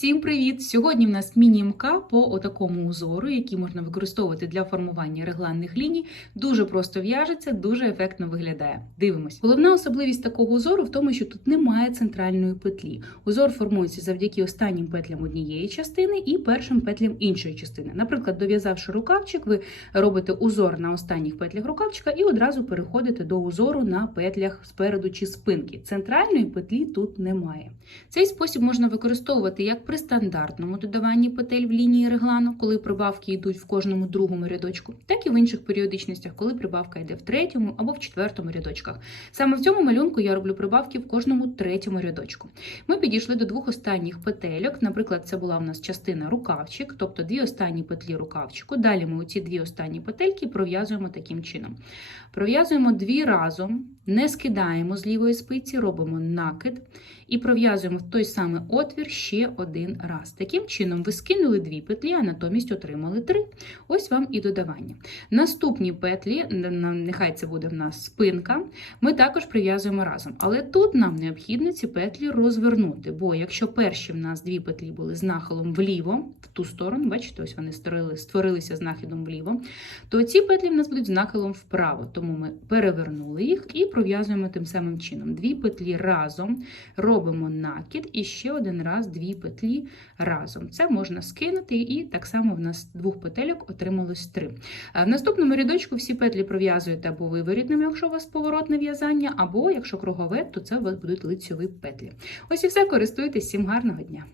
Всім привіт! Сьогодні в нас міні-МК по отакому узору, який можна використовувати для формування регланних ліній. Дуже просто в'яжеться, дуже ефектно виглядає. Дивимось. Головна особливість такого узору в тому, що тут немає центральної петлі. Узор формується завдяки останнім петлям однієї частини і першим петлям іншої частини. Наприклад, дов'язавши рукавчик, ви робите узор на останніх петлях рукавчика і одразу переходите до узору на петлях спереду чи спинки. Центральної петлі тут немає. Цей спосіб можна використовувати як при стандартному додаванні петель в лінії реглану, коли прибавки йдуть в кожному другому рядочку, так і в інших періодичностях, коли прибавка йде в третьому або в четвертому рядочках. Саме в цьому малюнку я роблю прибавки в кожному третьому рядочку. Ми підійшли до двох останніх петельок. Наприклад, це була в нас частина рукавчик, тобто дві останні петлі рукавчику. Далі ми оці дві останні петельки пров'язуємо таким чином. Пров'язуємо дві разом, не скидаємо з лівої спиці, робимо накид і пров'язуємо в той самий отвір ще один раз. Таким чином, ви скинули дві петлі, а натомість отримали три. Ось вам і додавання. Наступні петлі, нехай це буде в нас спинка, ми також прив'язуємо разом. Але тут нам необхідно ці петлі розвернути, бо якщо перші в нас дві петлі були з нахилом вліво, в ту сторону, бачите, ось вони створили, створилися з нахилом вліво, то ці петлі в нас будуть з нахилом вправо. Тому ми перевернули їх і пров'язуємо тим самим чином. Дві петлі разом робимо накид і ще один раз дві петлі разом. Це можна скинути, і так само в нас двох петельок отрималось три. В наступному рядочку всі петлі пров'язуєте або виворітними, якщо у вас поворотне в'язання, або якщо кругове, то це у вас будуть лицьові петлі. Ось і все, користуйтесь, всім гарного дня!